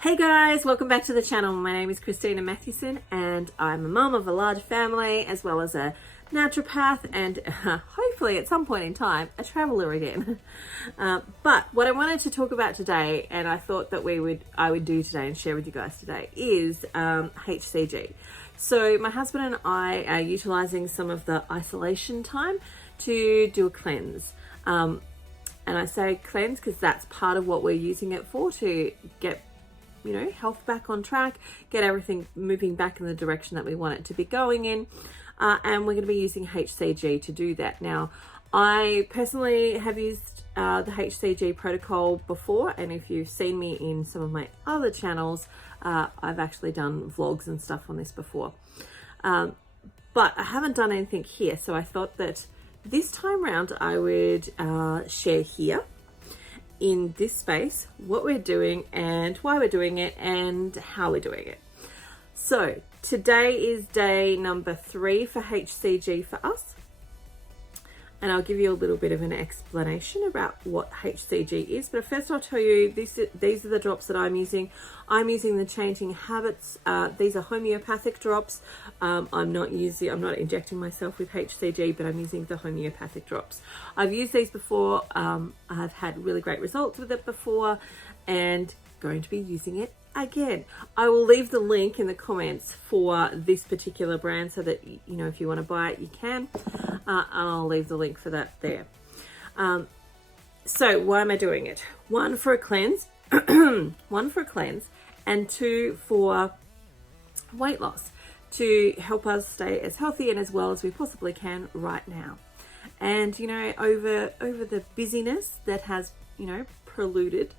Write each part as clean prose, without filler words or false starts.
Hey guys, welcome back to the channel. My name is Christina Mathewson and I'm a mum of a large family as well as a naturopath and hopefully at some point in time a traveler again. But what I wanted to talk about today, and I thought that I would do today and share with you guys today, is HCG. So my husband and I are utilizing some of the isolation time to do a cleanse. And I say cleanse because that's part of what we're using it for, to get health back on track, get everything moving back in the direction that we want it to be going in. And we're going to be using HCG to do that. Now, I personally have used the HCG protocol before, and if you've seen me in some of my other channels, I've actually done vlogs and stuff on this before. But I haven't done anything here, so I thought that this time round I would share here in this space what we're doing and why we're doing it and how we're doing it. So today is day number 3 for HCG for us, and I'll give you a little bit of an explanation about what HCG is. But first I'll tell you these are the drops that I'm using. I'm using the Changing Habits. These are homeopathic drops. I'm not injecting myself with HCG, but I'm using the homeopathic drops. I've used these before. I've had really great results with it before, and going to be using it again. I will leave the link in the comments for this particular brand so that if you want to buy it, you can. I'll leave the link for that there. So why am I doing it? 1 for a cleanse, 1 for a cleanse, and 2 for weight loss, to help us stay as healthy and as well as we possibly can right now. And over the busyness that has preluded,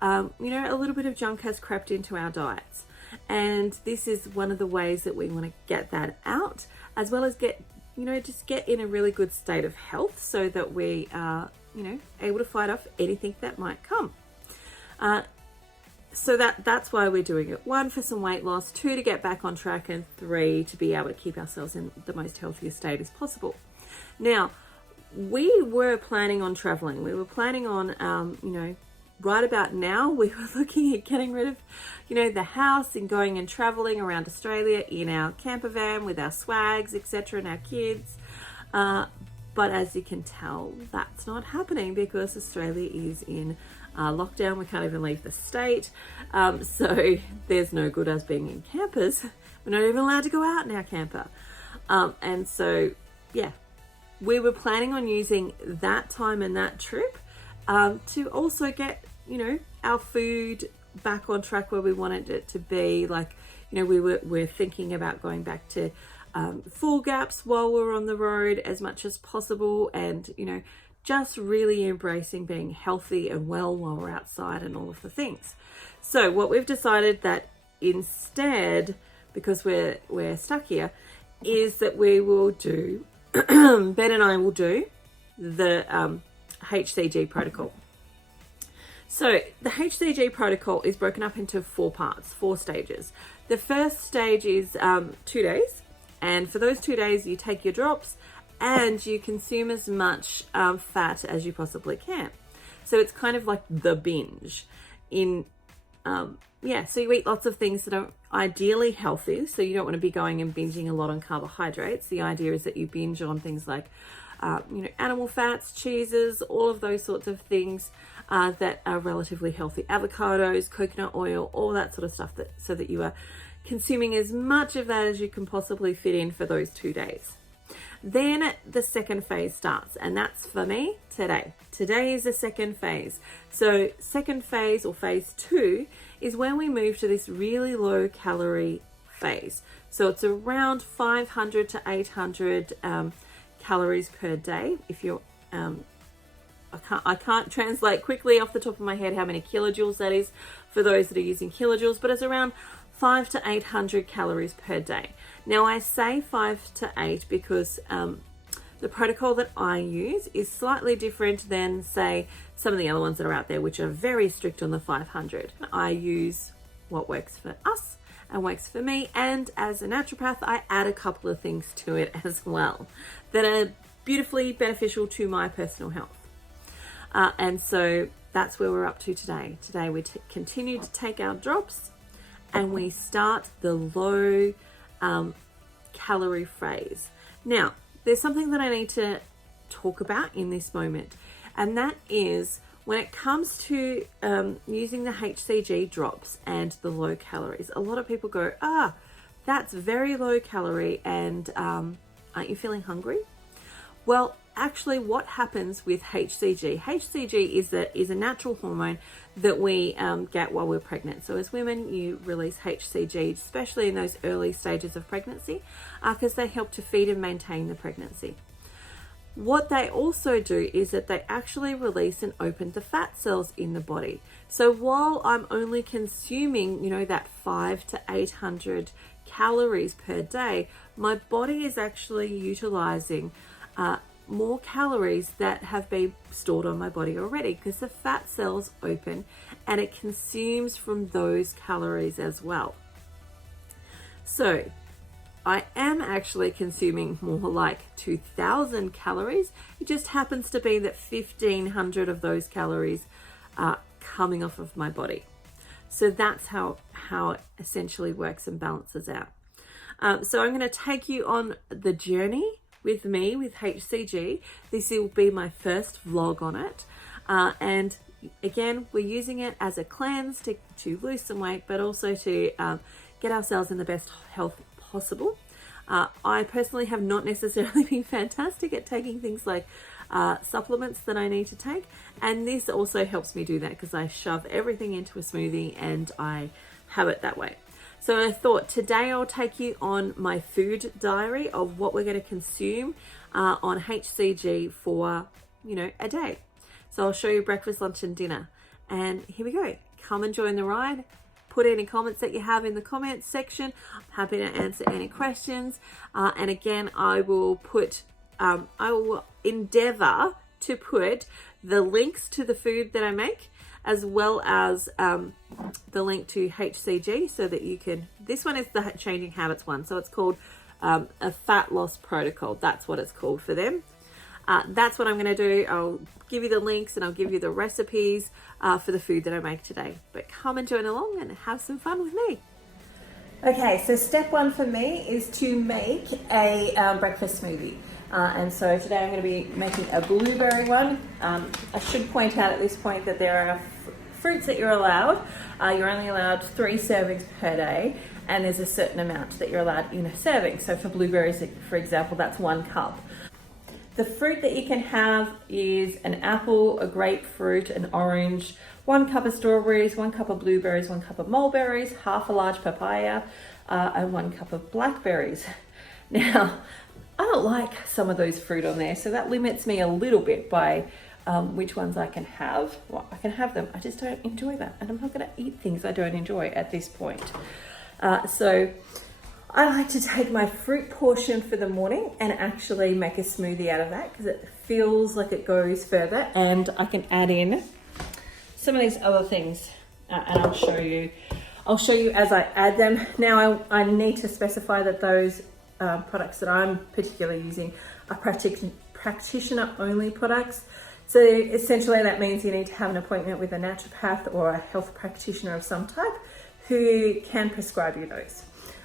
a little bit of junk has crept into our diets, and this is one of the ways that we want to get that out, as well as get in a really good state of health so that we are able to fight off anything that might come. So that's why we're doing it. 1 for some weight loss, 2 to get back on track, and 3 to be able to keep ourselves in the most healthiest state as possible. Now, we were planning on traveling. We were planning on right about now, we were looking at getting rid of, the house and going and traveling around Australia in our camper van with our swags, etc., and our kids. But as you can tell, that's not happening because Australia is in lockdown. We can't even leave the state. So there's no good us being in campers. We're not even allowed to go out in our camper. And so, yeah, we were planning on using that time and that trip to also get our food back on track where we wanted it to be. Like we're thinking about going back to full gaps while we're on the road as much as possible, and just really embracing being healthy and well while we're outside and all of the things. So what we've decided that instead, because we're stuck here, is that we will do Ben and I will do the HCG protocol. So the HCG protocol is broken up into 4 parts, 4 stages. The first stage is 2 days, and for those 2 days you take your drops and you consume as much fat as you possibly can. So it's kind of like the binge. So you eat lots of things that are ideally healthy, so you don't want to be going and binging a lot on carbohydrates. The idea is that you binge on things like animal fats, cheeses, all of those sorts of things that are relatively healthy. Avocados, coconut oil, all that sort of stuff, so that you are consuming as much of that as you can possibly fit in for those 2 days. Then the second phase starts, and that's for me today. Today is the second phase. So second phase, or phase 2, is when we move to this really low calorie phase. So it's around 500 to 800 calories per day. If you're I can't translate quickly off the top of my head how many kilojoules that is for those that are using kilojoules, but it's around 500 to 800 calories per day. Now I say 5 to 8 because the protocol that I use is slightly different than, say, some of the other ones that are out there, which are very strict on the 500. I use what works for us and works for me, and as a naturopath I add a couple of things to it as well that are beautifully beneficial to my personal health. And so that's where we're up to today. Today we continue to take our drops and we start the low calorie phase. Now, there's something that I need to talk about in this moment, and that is when it comes to using the HCG drops and the low calories. A lot of people go, that's very low calorie, and aren't you feeling hungry? Well, actually what happens with HCG, HCG is a natural hormone that we get while we're pregnant. So as women, you release HCG, especially in those early stages of pregnancy, because they help to feed and maintain the pregnancy. What they also do is that they actually release and open the fat cells in the body. So while I'm only consuming, that 500 to 800 calories per day, my body is actually utilizing more calories that have been stored on my body already, because the fat cells open and it consumes from those calories as well. So I am actually consuming more like 2,000 calories. It just happens to be that 1,500 of those calories are coming off of my body. So that's how it essentially works and balances out. So I'm going to take you on the journey with me with HCG. This will be my first vlog on it. And again, we're using it as a cleanse to lose some weight, but also to get ourselves in the best health possible. I personally have not necessarily been fantastic at taking things like supplements that I need to take, and this also helps me do that because I shove everything into a smoothie and I have it that way. So I thought today I'll take you on my food diary of what we're going to consume on HCG for a day. So I'll show you breakfast, lunch and dinner, and here we go. Come and join the ride. Put any comments that you have in the comments section. I'm happy to answer any questions. And again, I will endeavor to put the links to the food that I make, as well as the link to HCG, so that you can, this one is the Changing Habits one. So it's called a fat loss protocol. That's what it's called for them. That's what I'm going to do. I'll give you the links and I'll give you the recipes for the food that I make today. But come and join along and have some fun with me. Okay, so step one for me is to make a breakfast smoothie. And so today I'm going to be making a blueberry one. I should point out at this point that there are fruits that you're allowed. You're only allowed 3 servings per day, and there's a certain amount that you're allowed in a serving. So for blueberries, for example, that's 1 cup. The fruit that you can have is an apple, a grapefruit, an orange, 1 cup of strawberries, 1 cup of blueberries, 1 cup of mulberries, half a large papaya, and 1 cup of blackberries. Now, I don't like some of those fruit on there, so that limits me a little bit by which ones I can have. Well, I can have them, I just don't enjoy that, and I'm not going to eat things I don't enjoy at this point. So I like to take my fruit portion for the morning and actually make a smoothie out of that, because it feels like it goes further, and I can add in some of these other things, and I'll show you as I add them. Now I need to specify that those products that I'm particularly using are practitioner only products. So essentially that means you need to have an appointment with a naturopath or a health practitioner of some type who can prescribe you those.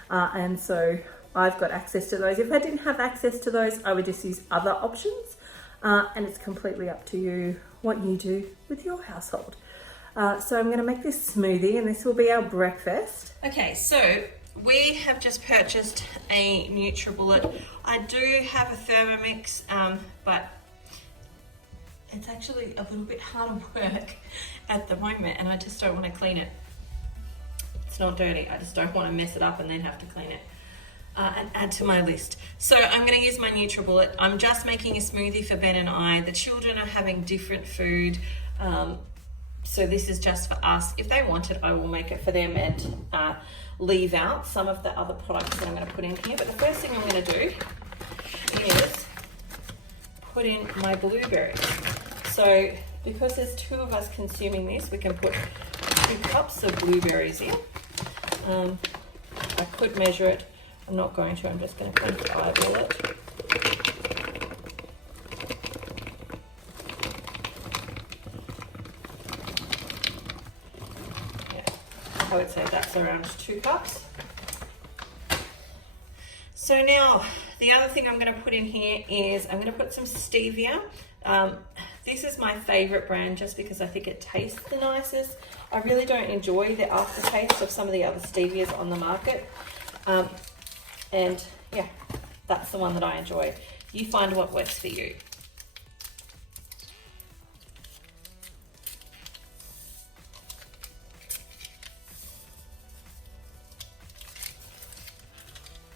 And so I've got access to those. If I didn't have access to those, I would just use other options. And it's completely up to you what you do with your household. So I'm going to make this smoothie, and this will be our breakfast. Okay, so we have just purchased a NutriBullet. I do have a Thermomix, but it's actually a little bit hard work at the moment, and I just don't want to clean it. It's not dirty, I just don't want to mess it up and then have to clean it and add to my list. So I'm going to use my NutriBullet. I'm just making a smoothie for Ben and I. The children are having different food, so this is just for us. If they want it, I will make it for them and leave out some of the other products that I'm going to put in here. But the first thing I'm going to do is put in my blueberries. So because there's 2 of us consuming this, we can put 2 cups of blueberries in. I could measure it. I'm not going to. I'm just going to kind of eyeball it. I would say that's around 2 cups. So now, the other thing I'm going to put in here is I'm going to put some stevia. This is my favorite brand just because I think it tastes the nicest. I really don't enjoy the aftertaste of some of the other stevias on the market. And yeah, that's the one that I enjoy. You find what works for you.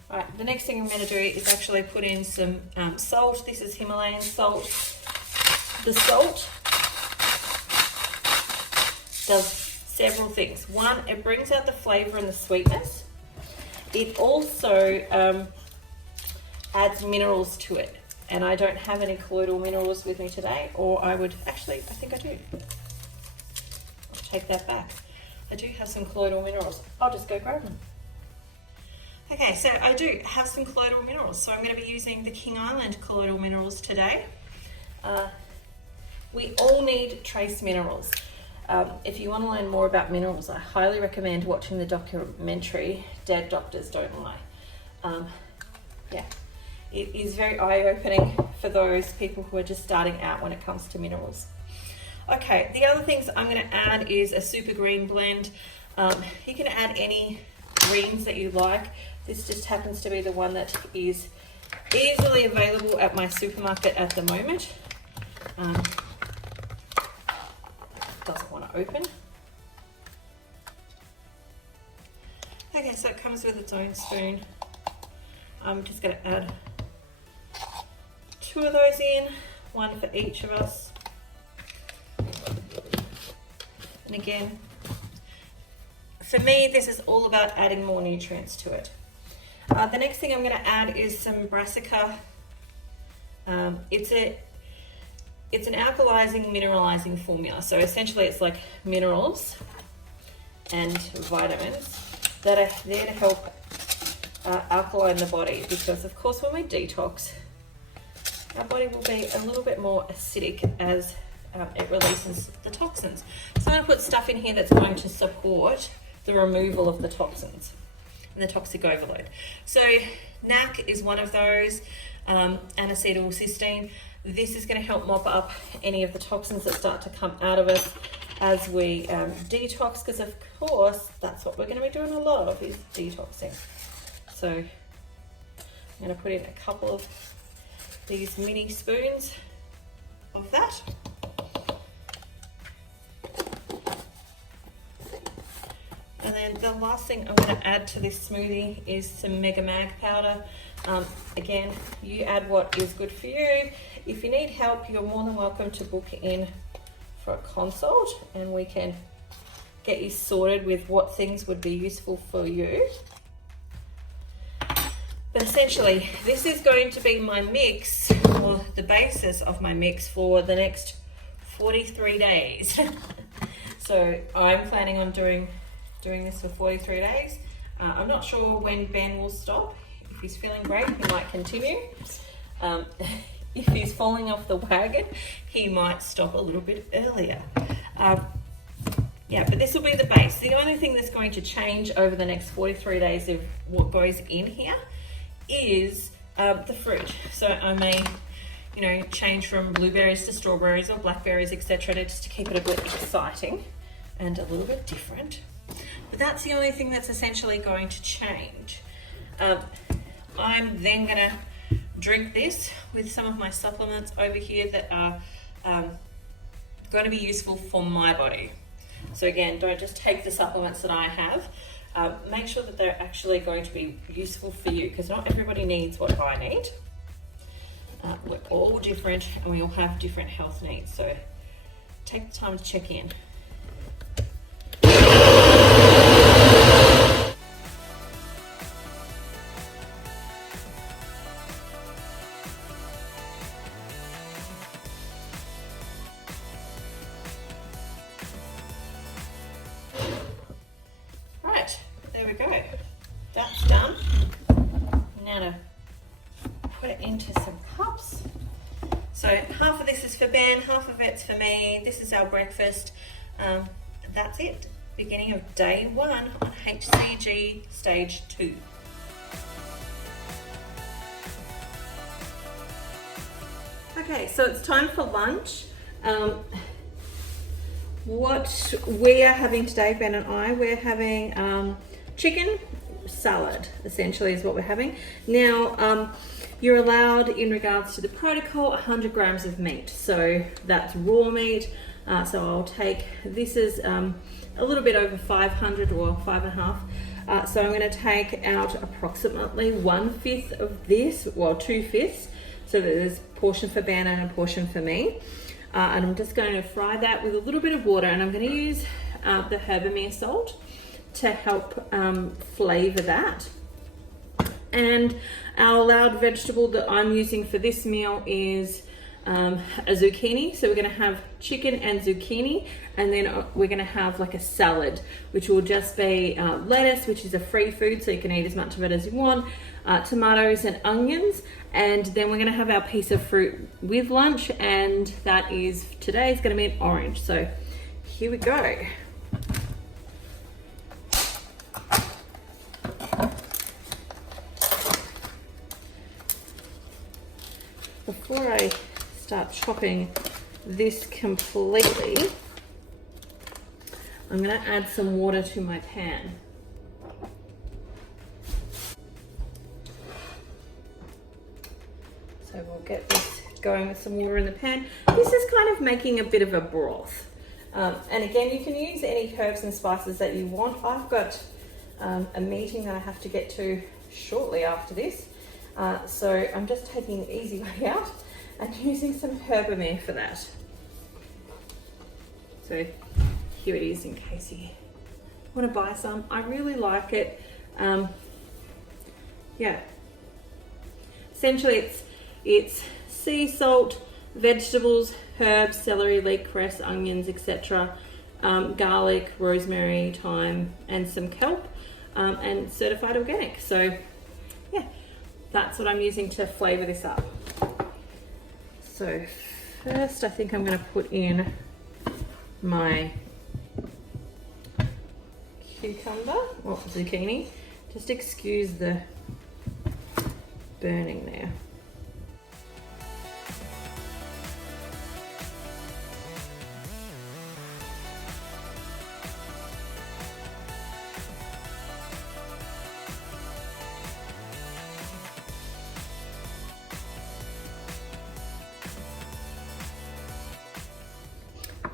Right, the next thing I'm going to do is actually put in some salt. This is Himalayan salt. The salt does several things. One, it brings out the flavour and the sweetness. It also adds minerals to it. And I don't have any colloidal minerals with me today, or I would, actually, I think I do. I'll take that back. I do have some colloidal minerals. I'll just go grab them. Okay, so I do have some colloidal minerals. So I'm going to be using the King Island colloidal minerals today. We all need trace minerals. If you want to learn more about minerals, I highly recommend watching the documentary Dead Doctors Don't Lie. Yeah, it is very eye-opening for those people who are just starting out when it comes to minerals. Okay, the other things I'm going to add is a super green blend. You can add any greens that you like. This just happens to be the one that is easily available at my supermarket at the moment. Doesn't want to open. Okay, so it comes with its own spoon. I'm just going to add 2 of those in, 1 for each of us. And again, for me, this is all about adding more nutrients to it. The next thing I'm going to add is some brassica. It's an alkalizing, mineralizing formula. So essentially it's like minerals and vitamins that are there to help alkaline the body, because of course when we detox, our body will be a little bit more acidic as it releases the toxins. So I'm going to put stuff in here that's going to support the removal of the toxins and the toxic overload. So NAC is one of those, N-acetylcysteine. This is going to help mop up any of the toxins that start to come out of us as we detox, because of course that's what we're going to be doing a lot of, is detoxing. So I'm going to put in a couple of these mini spoons of that. And then the last thing I'm going to add to this smoothie is some Mega Mag powder. Again, you add what is good for you. If you need help, you're more than welcome to book in for a consult and we can get you sorted with what things would be useful for you. But essentially, this is going to be my mix, or the basis of my mix for the next 43 days. So I'm planning on doing this for 43 days. I'm not sure when Ben will stop. If he's feeling great, he might continue. If he's falling off the wagon, he might stop a little bit earlier. Yeah, but this will be the base. The only thing that's going to change over the next 43 days of what goes in here is the fruit. So I may, change from blueberries to strawberries or blackberries, etc., just to keep it a bit exciting and a little bit different. But that's the only thing that's essentially going to change. I'm then going to drink this with some of my supplements over here that are going to be useful for my body. So again, don't just take the supplements that I have. Make sure that they're actually going to be useful for you, because not everybody needs what I need. We're all different and we all have different health needs. So take the time to check in. There we go. That's done. Now to put it into some cups. So half of this is for Ben, half of it's for me. This is our breakfast. That's it. beginning of day 1 on HCG stage 2. Okay, so it's time for lunch. What we are having today, Ben and I, we're having chicken salad, essentially is what we're having. Now, you're allowed, in regards to the protocol, 100 grams of meat. So that's raw meat. So I'll take, this is a little bit over 500 or 5.5. So I'm going to take out approximately 1/5 of this, well 2/5, so that there's a portion for Ben and a portion for me. And I'm just going to fry that with a little bit of water, and I'm going to use the Herbamere salt to help flavour that. And our allowed vegetable that I'm using for this meal is a zucchini. So we're going to have chicken and zucchini, and then we're going to have like a salad, which will just be lettuce, which is a free food, so you can eat as much of it as you want, tomatoes and onions, and then we're going to have our piece of fruit with lunch, and that is, today is going to be an orange. So here we go. Before I start chopping this completely, I'm going to add some water to my pan. So we'll get this going with some water in the pan. This is kind of making a bit of a broth. And again, you can use any herbs and spices that you want. I've got a meeting that I have to get to shortly after this. So I'm just taking the easy way out and using some Herbamere for that. So here it is in case you want to buy some. I really like it. Yeah. Essentially it's sea salt, vegetables, herbs, celery, leek cress, onions, etc. Garlic, rosemary, thyme, and some kelp, and certified organic. So yeah, that's what I'm using to flavour this up. So first I think I'm going to put in my cucumber, or zucchini. Just excuse the burning there.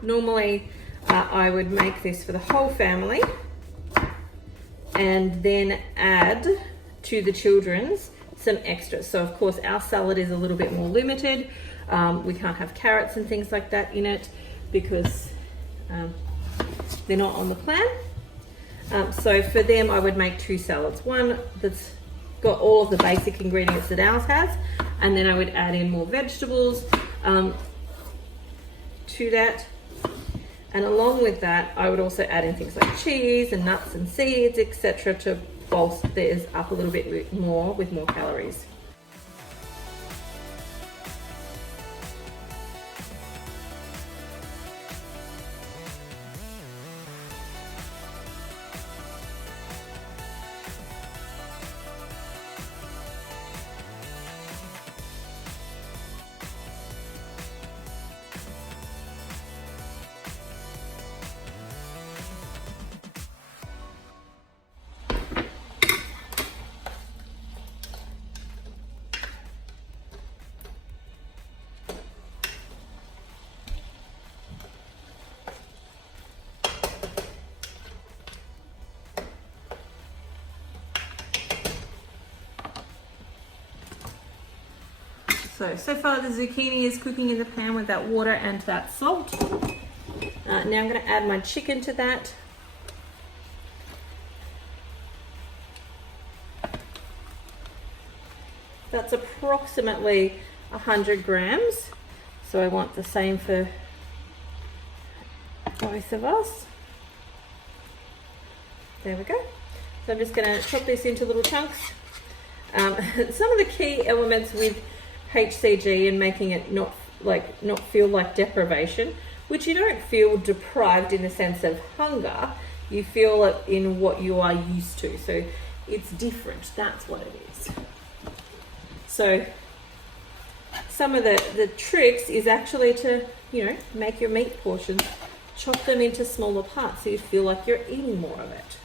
Normally I would make this for the whole family and then add to the children's some extras. So of course our salad is a little bit more limited. We can't have carrots and things like that in it because they're not on the plan. So for them I would make 2 salads. One that's got all of the basic ingredients that ours has, and then I would add in more vegetables to that. And along with that, I would also add in things like cheese and nuts and seeds, etc., to bolster theirs up a little bit more with more calories. So far the zucchini is cooking in the pan with that water and that salt. Now I'm going to add my chicken to that. That's approximately 100 grams. So I want the same for both of us. There we go. So I'm just going to chop this into little chunks. Some of the key elements with HCG and making it not feel like deprivation, which you don't feel deprived in the sense of hunger, You feel it in what you are used to. So it's different. That's what it is. So some of the tricks is actually to, you know, make your meat portions, chop them into smaller parts so you feel like you're eating more of it.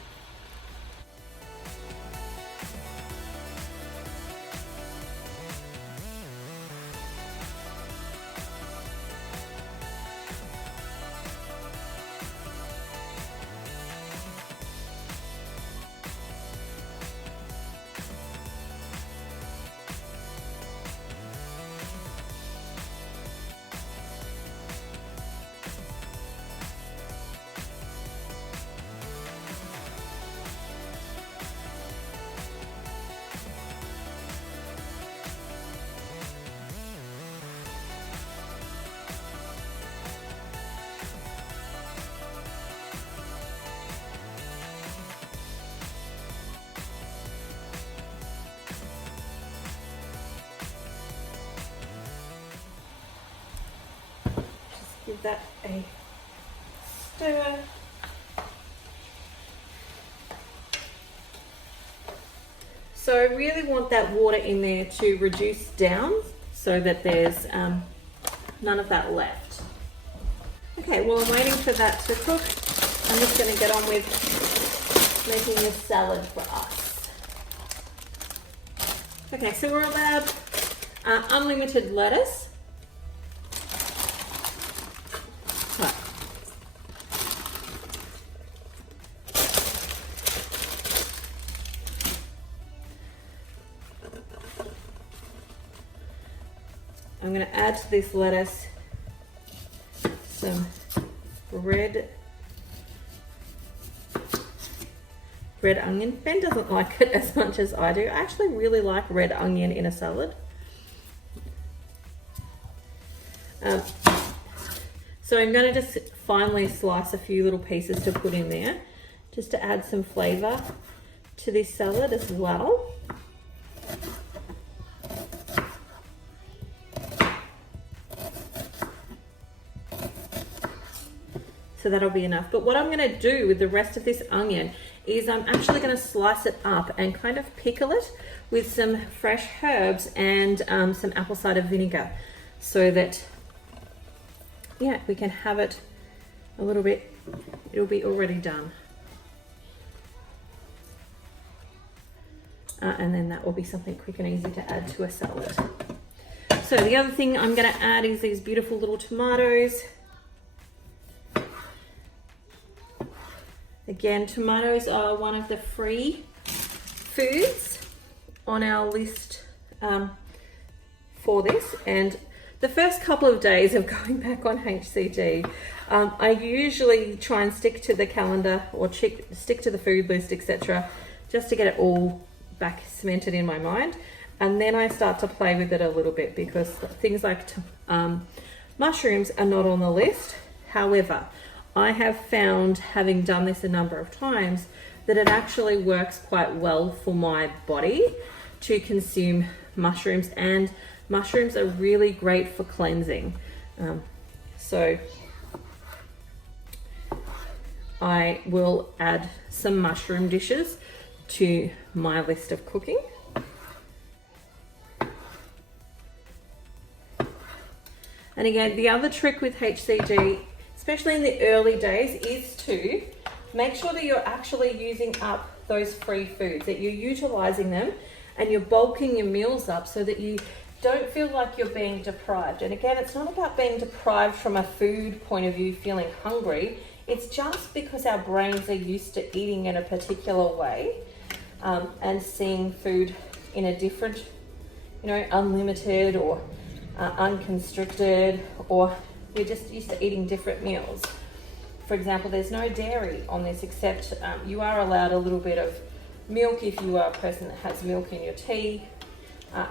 Give that a stir. So I really want that water in there to reduce down so that there's none of that left. Okay, while I'm waiting for that to cook, I'm just going to get on with making this salad for us. Okay, so we're allowed unlimited lettuce. I'm going to add to this lettuce some red onion. Ben doesn't like it as much as I do. I actually really like red onion in a salad. So I'm going to just finely slice a few little pieces to put in there, just to add some flavour to this salad as well. So that'll be enough. But what I'm going to do with the rest of this onion is I'm actually going to slice it up and kind of pickle it with some fresh herbs and some apple cider vinegar, so that, yeah, we can have it a little bit, it'll be already done. And then that will be something quick and easy to add to a salad. So the other thing I'm going to add is these beautiful little tomatoes. Again, tomatoes are one of the free foods on our list for this. And the first couple of days of going back on HCG, I usually try and stick to the calendar or stick to the food list, etc., just to get it all back cemented in my mind. And then I start to play with it a little bit, because things like mushrooms are not on the list. However, I have found, having done this a number of times, that it actually works quite well for my body to consume mushrooms, and mushrooms are really great for cleansing. So I will add some mushroom dishes to my list of cooking. And again, the other trick with HCG, especially in the early days, is to make sure that you're actually using up those free foods, that you're utilizing them and you're bulking your meals up so that you don't feel like you're being deprived. And again, it's not about being deprived from a food point of view, feeling hungry. It's just because our brains are used to eating in a particular way and seeing food in a different, unlimited or unconstricted, or we're just used to eating different meals. For example, there's no dairy on this, except you are allowed a little bit of milk if you are a person that has milk in your tea.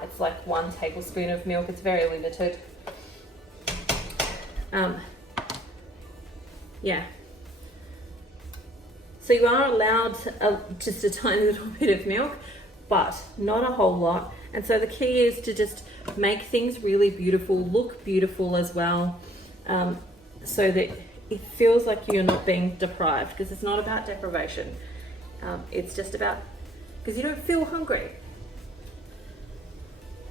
It's like 1 tablespoon of milk. It's very limited. So you are allowed just a tiny little bit of milk, but not a whole lot. And so the key is to just make things really beautiful, look beautiful as well, so that it feels like you're not being deprived, because it's not about deprivation. It's just about because you don't feel hungry.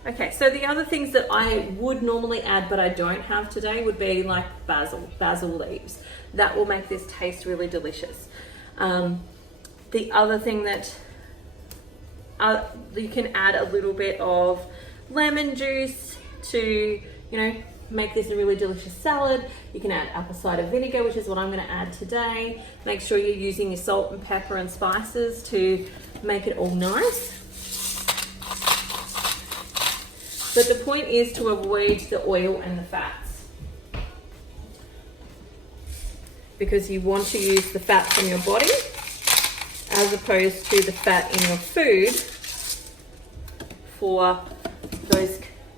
Okay, so the other things that I would normally add but I don't have today would be like basil leaves. That will make this taste really delicious. The other thing that you can add a little bit of lemon juice to, make this a really delicious salad. You can add apple cider vinegar, which is what I'm going to add today. Make sure you're using your salt and pepper and spices to make it all nice. But the point is to avoid the oil and the fats, because you want to use the fat from your body as opposed to the fat in your food for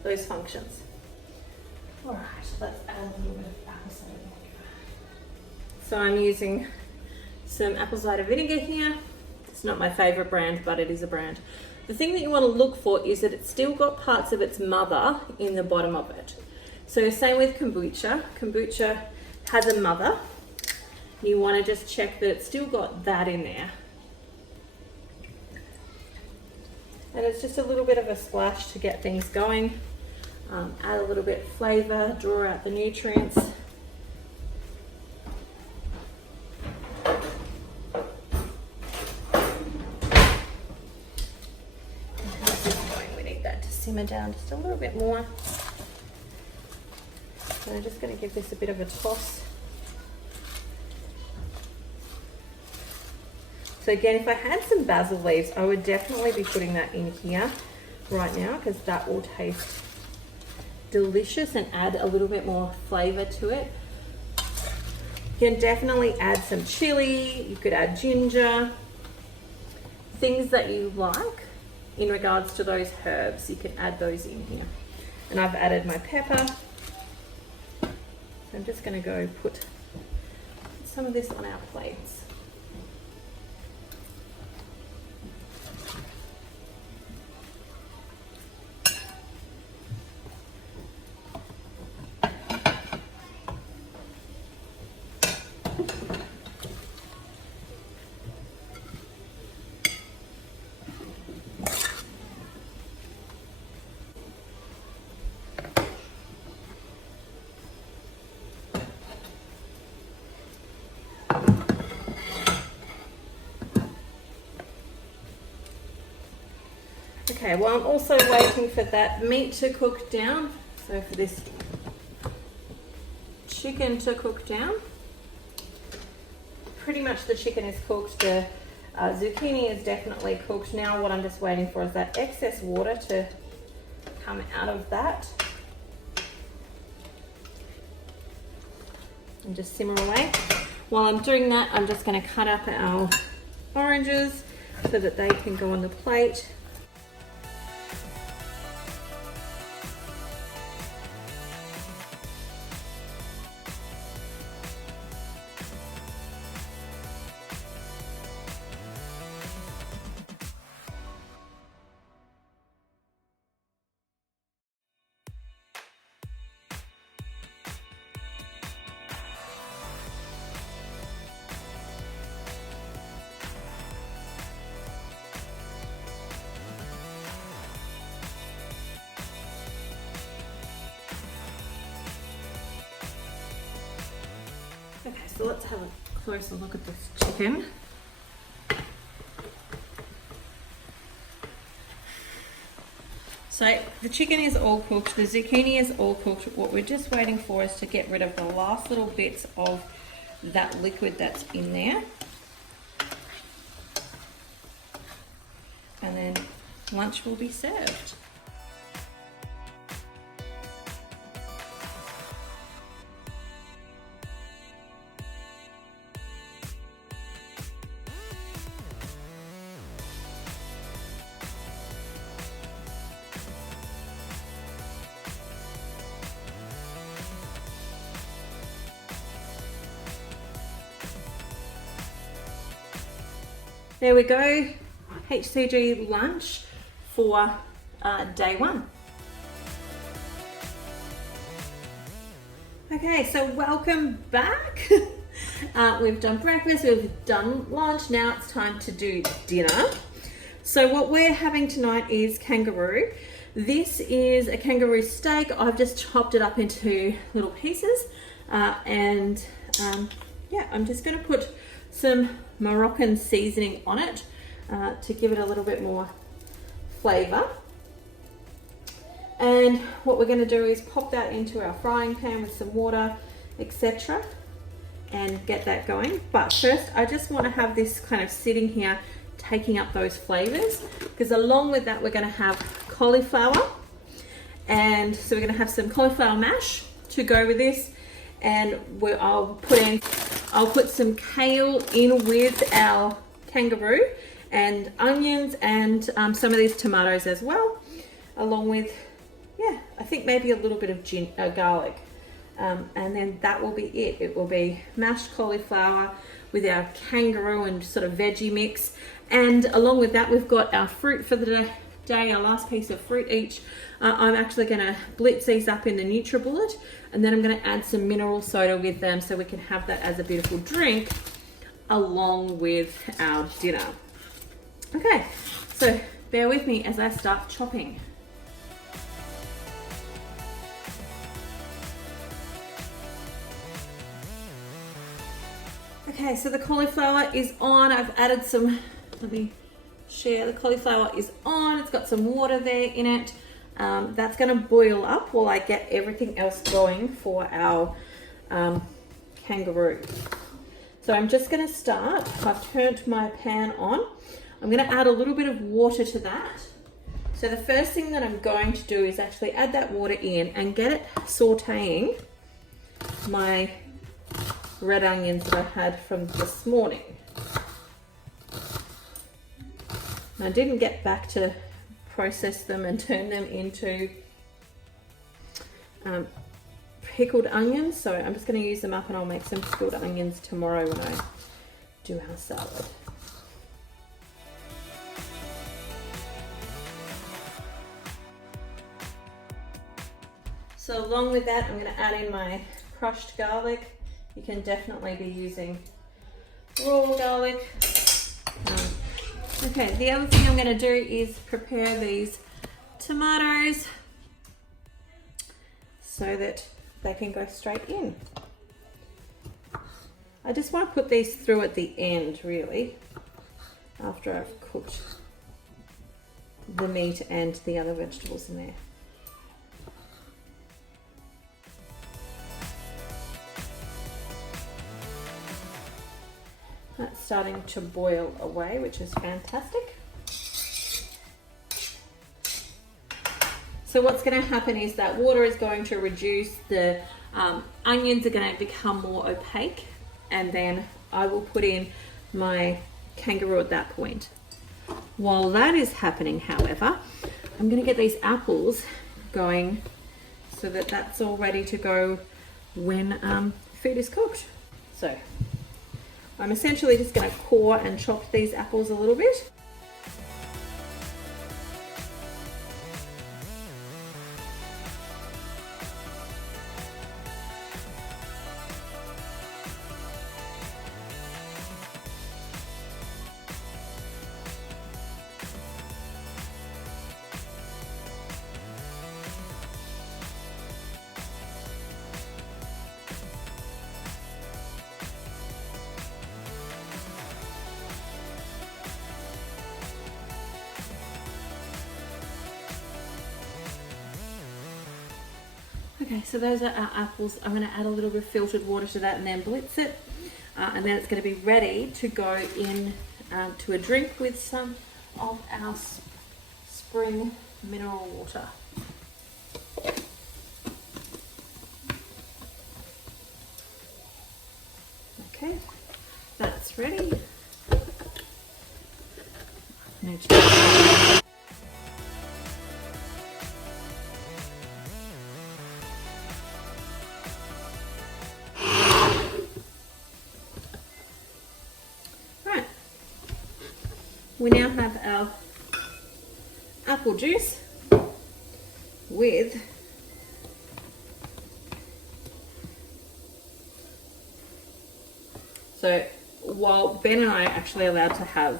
those functions. All right, let's add a little bit of apple cider vinegar. So I'm using some apple cider vinegar here. It's not my favorite brand, but it is a brand. The thing that you want to look for is that it's still got parts of its mother in the bottom of it. So same with kombucha. Kombucha has a mother. You want to just check that it's still got that in there. And it's just a little bit of a splash to get things going. Add a little bit of flavor, draw out the nutrients. We need that to simmer down just a little bit more. So I'm just going to give this a bit of a toss. So again, if I had some basil leaves, I would definitely be putting that in here right now, because that will taste delicious and add a little bit more flavor to it. You can definitely add some chili, you could add ginger, things that you like in regards to those herbs. You can add those in here. And I've added my pepper. So I'm just going to go put some of this on our plates. Okay, well, I'm also waiting for that meat to cook down. So for this chicken to cook down, pretty much the chicken is cooked. The zucchini is definitely cooked. Now what I'm just waiting for is that excess water to come out of that. And just simmer away. While I'm doing that, I'm just going to cut up our oranges so that they can go on the plate. Okay, so let's have a closer look at this chicken. So the chicken is all cooked, the zucchini is all cooked. What we're just waiting for is to get rid of the last little bits of that liquid that's in there. And then lunch will be served. There we go, HCG lunch for day one. Okay, so welcome back. We've done breakfast, we've done lunch, now it's time to do dinner. So what we're having tonight is kangaroo. This is a kangaroo steak. I've just chopped it up into little pieces yeah, I'm just going to put some Moroccan seasoning on it to give it a little bit more flavour. And what we're going to do is pop that into our frying pan with some water, etc. and get that going. But first I just want to have this kind of sitting here taking up those flavours, because along with that we're going to have cauliflower, and so we're going to have some cauliflower mash to go with this, and I'll put some kale in with our kangaroo, and onions, and some of these tomatoes as well, along with, yeah, I think maybe a little bit of garlic. And then that will be it. It will be mashed cauliflower with our kangaroo and sort of veggie mix. And along with that, we've got our fruit for the day, our last piece of fruit each. I'm actually going to blitz these up in the NutriBullet, and then I'm going to add some mineral soda with them so we can have that as a beautiful drink along with our dinner. Okay, so bear with me as I start chopping. Okay, so the cauliflower is on. I've added some, let me share, the cauliflower is on. It's got some water there in it. That's going to boil up while I get everything else going for our kangaroo. So I'm just going to start. I've turned my pan on. I'm going to add a little bit of water to that. So the first thing that I'm going to do is actually add that water in and get it sauteing my red onions that I had from this morning. I didn't get back to process them and turn them into pickled onions, so I'm just going to use them up, and I'll make some pickled onions tomorrow when I do our salad. So along with that, I'm going to add in my crushed garlic. You can definitely be using raw garlic. Okay, the other thing I'm going to do is prepare these tomatoes so that they can go straight in. I just want to put these through at the end, really, after I've cooked the meat and the other vegetables in there. That's starting to boil away, which is fantastic. So what's going to happen is that water is going to reduce, the onions are going to become more opaque, and then I will put in my kangaroo at that point. While that is happening, however, I'm going to get these apples going so that that's all ready to go when food is cooked. So I'm essentially just going to core and chop these apples a little bit. Okay, so those are our apples. I'm going to add a little bit of filtered water to that and then blitz it. And then it's going to be ready to go in to a drink with some of our spring mineral water. Okay, that's ready. We now have our apple juice So while Ben and I are actually allowed to have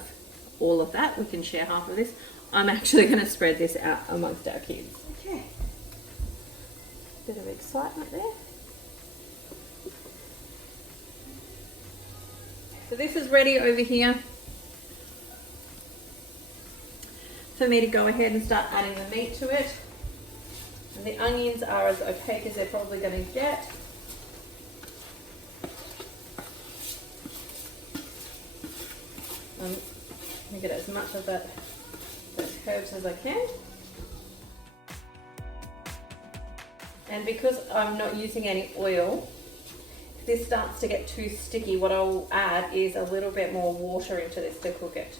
all of that, we can share half of this. I'm actually going to spread this out amongst our kids. Okay. Bit of excitement there. So this is ready over here for me to go ahead and start adding the meat to it. And the onions are as opaque as they're probably going to get. I'm going to get as much of those herbs as I can. And because I'm not using any oil, if this starts to get too sticky, what I'll add is a little bit more water into this to cook it.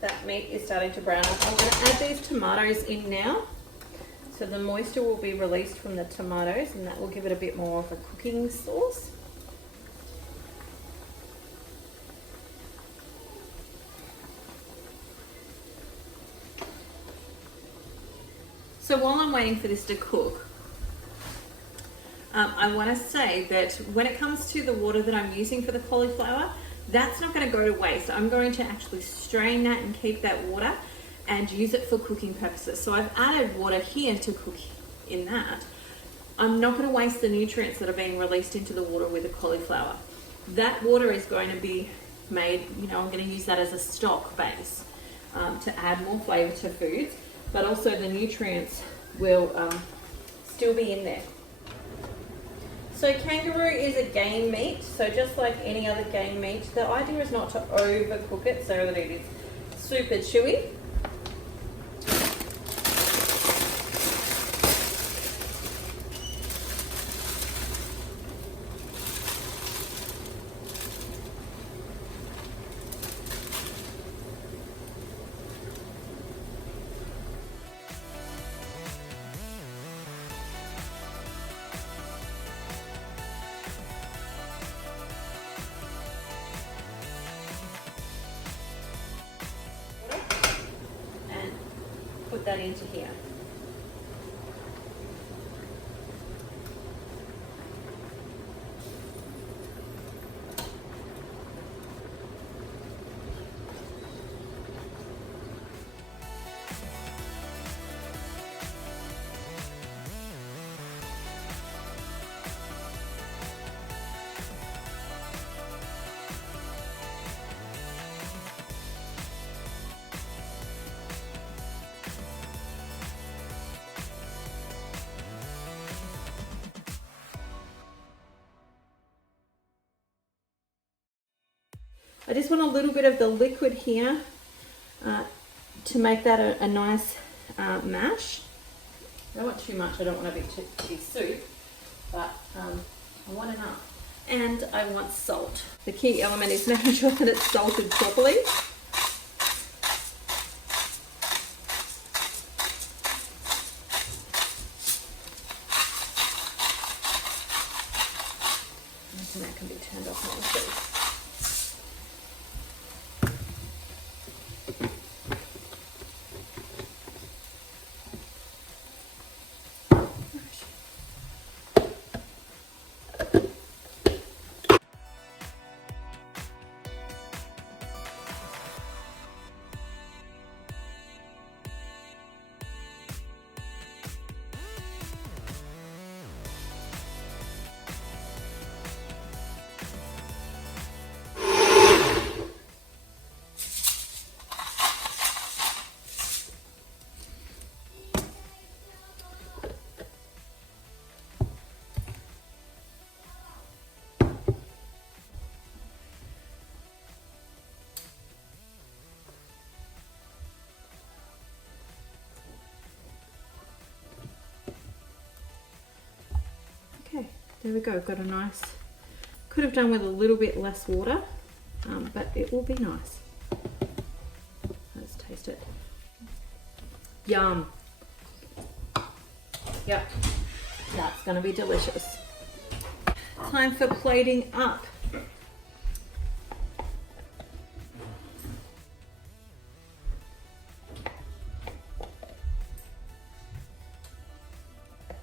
That meat is starting to brown up. I'm going to add these tomatoes in now. So the moisture will be released from the tomatoes and that will give it a bit more of a cooking sauce. So while I'm waiting for this to cook, I want to say that when it comes to the water that I'm using for the cauliflower, that's not going to go to waste. I'm going to actually strain that and keep that water and use it for cooking purposes. So I've added water here to cook in that. I'm not going to waste the nutrients that are being released into the water with the cauliflower. That water is going to be made, I'm going to use that as a stock base to add more flavour to foods, but also the nutrients will still be in there. So kangaroo is a game meat, so just like any other game meat, the idea is not to overcook it so that it is super chewy. Put that into here. I just want a little bit of the liquid here to make that a nice mash. I don't want too much, I don't want it to be soup, but I want enough. And I want salt. The key element is making sure that it's salted properly. And that can be turned off now too. Okay, there we go, got a nice, could have done with a little bit less water, but it will be nice. Let's taste it. Yum. Yep, that's gonna be delicious. Time for plating up.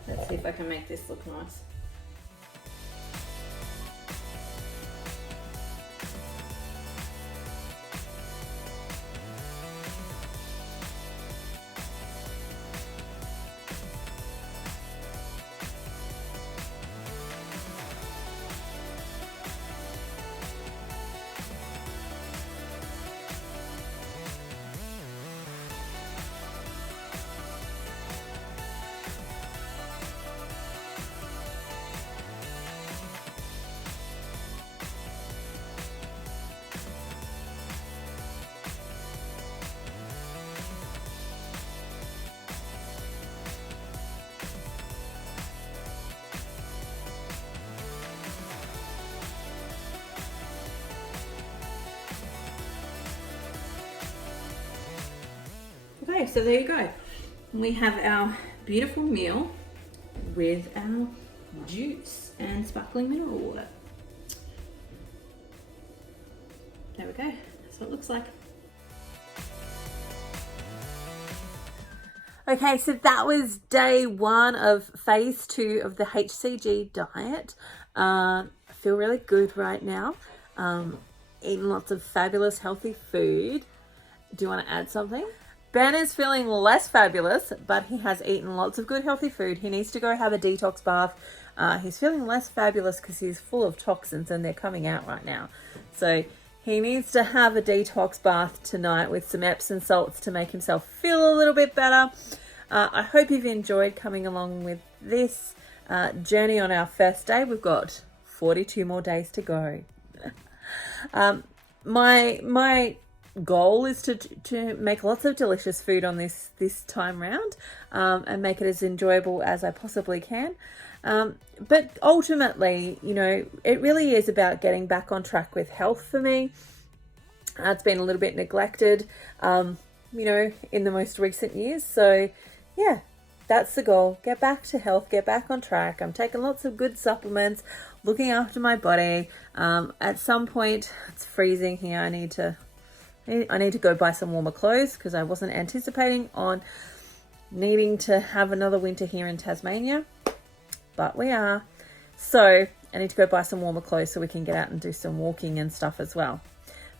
Let's see if I can make this look nice. Okay, so there you go. We have our beautiful meal with our juice and sparkling mineral water. There we go. That's what it looks like. Okay, so that was day 1 of phase 2 of the HCG diet. I feel really good right now. Eating lots of fabulous healthy food. Do you want to add something? Ben is feeling less fabulous, but he has eaten lots of good healthy food. He needs to go have a detox bath. He's feeling less fabulous because he's full of toxins and they're coming out right now. So he needs to have a detox bath tonight with some Epsom salts to make himself feel a little bit better. I hope you've enjoyed coming along with this journey on our first day. We've got 42 more days to go. My goal is to make lots of delicious food on this time round, and make it as enjoyable as I possibly can. But ultimately, you know, it really is about getting back on track with health for me. It's been a little bit neglected, you know, in the most recent years. So yeah, that's the goal. Get back to health, get back on track. I'm taking lots of good supplements, looking after my body. At some point, it's freezing here. I need to go buy some warmer clothes because I wasn't anticipating on needing to have another winter here in Tasmania, but we are. So I need to go buy some warmer clothes so we can get out and do some walking and stuff as well.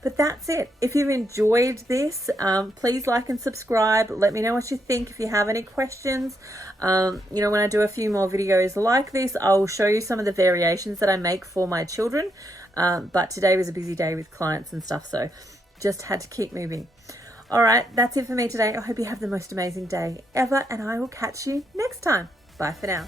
But that's it. If you've enjoyed this, please like and subscribe. Let me know what you think. If you have any questions, you know, when I do a few more videos like this, I'll show you some of the variations that I make for my children. But today was a busy day with clients and stuff, so just had to keep moving. All right, that's it for me today. I hope you have the most amazing day ever, and I will catch you next time. Bye for now.